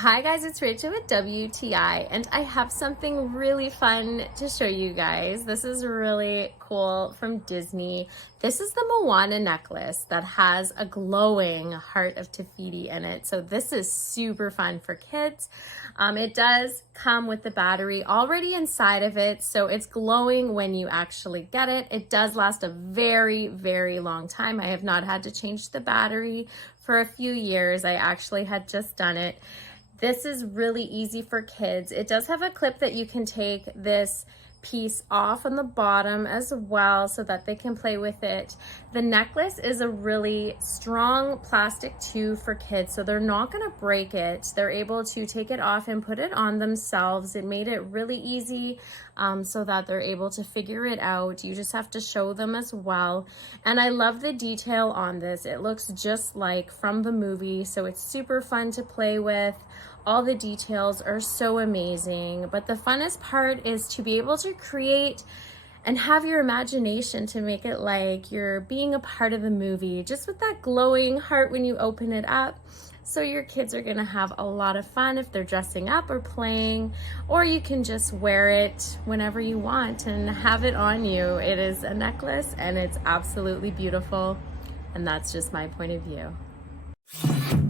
Hi guys, it's Rachel with WTI, and I have something really fun to show you guys. This is really cool from Disney. This is the Moana necklace that has a glowing Heart of Te Fiti in it. So this is super fun for kids. It does come with the battery already inside of it, so it's glowing when you actually get it. It does last a very, very long time. I have not had to change the battery for a few years. I actually had just done it. This is really easy for kids. It does have a clip that you can take this piece off on the bottom as well so that they can play with it. The necklace is a really strong plastic tube for kids, so they're not gonna break it. They're able to take it off and put it on themselves. It made it really easy so that they're able to figure it out. You just have to show them as well. And I love the detail on this. It looks just like from the movie, so it's super fun to play with. All the details are so amazing, but the funnest part is to be able to create and have your imagination to make it like you're being a part of the movie, just with that glowing heart when you open it up. So your kids are gonna have a lot of fun if they're dressing up or playing, or you can just wear it whenever you want and have it on you. It is a necklace and it's absolutely beautiful, and that's just my point of view.